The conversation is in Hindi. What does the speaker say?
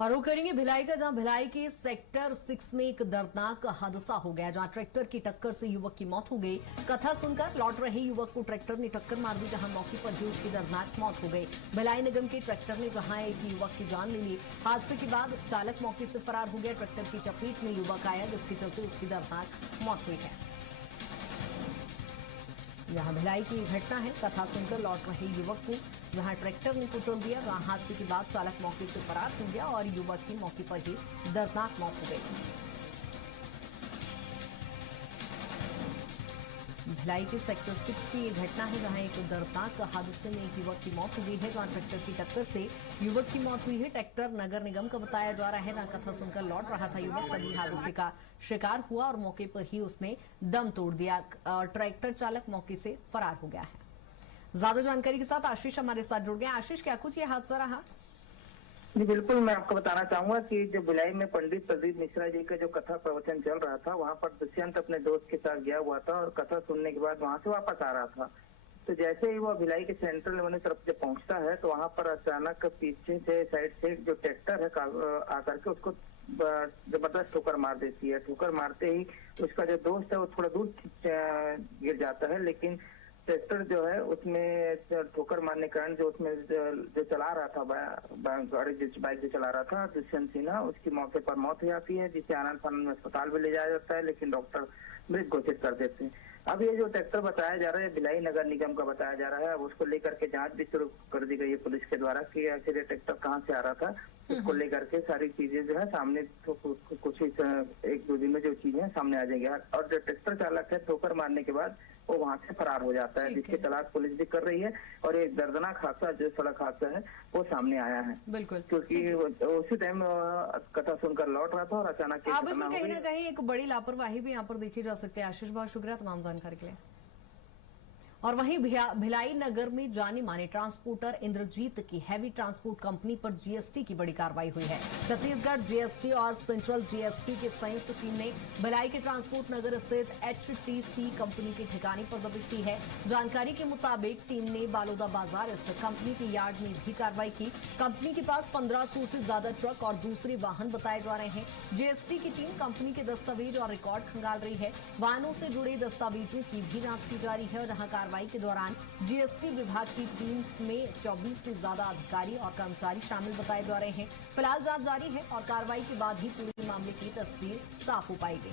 और वो करेंगे भिलाई का, जहां भिलाई के सेक्टर 6 में एक दर्दनाक हादसा हो गया, जहां ट्रैक्टर की टक्कर से युवक की मौत हो गई। कथा सुनकर लौट रहे युवक को ट्रैक्टर ने टक्कर मार दी, जहां मौके पर ही उसकी दर्दनाक मौत हो गई। भिलाई निगम के ट्रैक्टर ने जहां एक युवक की जान ले ली। हादसे के बाद चालक मौके से फरार हो गया। ट्रैक्टर की चपेट में युवक आया, जिसके चलते उसकी दर्दनाक मौत हुई है। यहां भिलाई की घटना है। कथा सुनकर लौट रहे युवक को जहां ट्रैक्टर ने कुचल दिया, जहां हादसे के बाद चालक मौके से फरार हो गया और युवक की मौके पर ही दर्दनाक मौत हो गई। भिलाई के सेक्टर 6 की ये घटना है, जहां एक दर्दनाक हादसे में एक युवक की मौत हो गई है, जहां ट्रैक्टर की टक्कर से युवक की मौत हुई है। ट्रैक्टर नगर निगम का बताया जा रहा है, जहां कथा सुनकर लौट रहा था युवक, तभी हादसे का शिकार हुआ और मौके पर ही उसने दम तोड़ दिया। ट्रैक्टर चालक मौके से फरार हो गया है। ज्यादा जानकारी के साथ आशीष हमारे साथ जुड़ गए। आशीष, क्या कुछ ये हादसा रहा? जी बिल्कुल, मैं आपको बताना चाहूंगा कि जो भिलाई में पंडित प्रदीप मिश्रा जी का जो कथा प्रवचन चल रहा था, वहां पर दुष्यंत अपने दोस्त के साथ गया हुआ था और कथा सुनने के बाद वहां से वापस आ रहा था। तो जैसे ही वो भिलाई के सेंट्रल वाली तरफ से पहुंचता है, तो वहां पर अचानक पीछे से साइड से जो ट्रैक्टर है आकर के उसको जबरदस्त ठोकर मार देती है। ठोकर मारते ही उसका जो दोस्त है वो थोड़ा दूर गिर जाता है, लेकिन ट्रैक्टर जो है उसमें ठोकर मारने के कारण जो उसमें जो चला रहा था गाड़ी, बाइक जो चला रहा था दुष्यंत सिन्हा, उसकी मौके पर मौत हो जाती है, जिसे आनंद फानंद में अस्पताल में ले जाया जाता है, लेकिन डॉक्टर मृत घोषित कर देते हैं। अब ये जो ट्रैक्टर बताया जा रहा है भिलाई नगर निगम का बताया जा रहा है, अब उसको लेकर के जांच भी शुरू कर दी गई है पुलिस के द्वारा कि आखिर ये ट्रैक्टर कहाँ से आ रहा था। उसको लेकर के सारी चीजें जो है सामने तो कुछ ही एक दो दिन में जो चीजें सामने आ जाएंगी। और जो ट्रैक्टर चालक है ठोकर मारने के बाद वो वहां से फरार हो जाता है, जिसकी तलाश पुलिस भी कर रही है। और एक दर्दनाक हादसा जो सड़क हादसा है वो सामने आया है। बिल्कुल, क्योंकि उसी टाइम कथा सुनकर लौट रहा था और अचानक बिल्कुल कहीं ना कहीं एक बड़ी लापरवाही भी यहाँ पर देखी जा सकती है। आशीष, बहुत शुक्रिया तमाम जानकारी के लिए। और वहीं भिलाई नगर में जानी माने ट्रांसपोर्टर इंद्रजीत की हैवी ट्रांसपोर्ट कंपनी पर जीएसटी की बड़ी कार्रवाई हुई है। छत्तीसगढ़ जीएसटी और सेंट्रल जीएसटी की संयुक्त टीम ने भिलाई के ट्रांसपोर्ट नगर स्थित एचटीसी कंपनी के ठिकाने पर दबिश दी है। जानकारी के मुताबिक टीम ने बालोदा बाजार स्थित कंपनी के यार्ड में भी कार्रवाई की। कंपनी के पास 1500 से ज्यादा ट्रक और दूसरे वाहन बताए जा रहे हैं। जीएसटी की टीम कंपनी के दस्तावेज और रिकॉर्ड खंगाल रही है। वाहनों से जुड़े दस्तावेजों की भी जांच की जा रही है। जहां कार्रवाई के दौरान जीएसटी विभाग की टीम में 24 से ज्यादा अधिकारी और कर्मचारी शामिल बताए जा रहे हैं। फिलहाल जांच जारी है और कार्रवाई के बाद ही पूरे मामले की तस्वीर साफ हो पाएगी।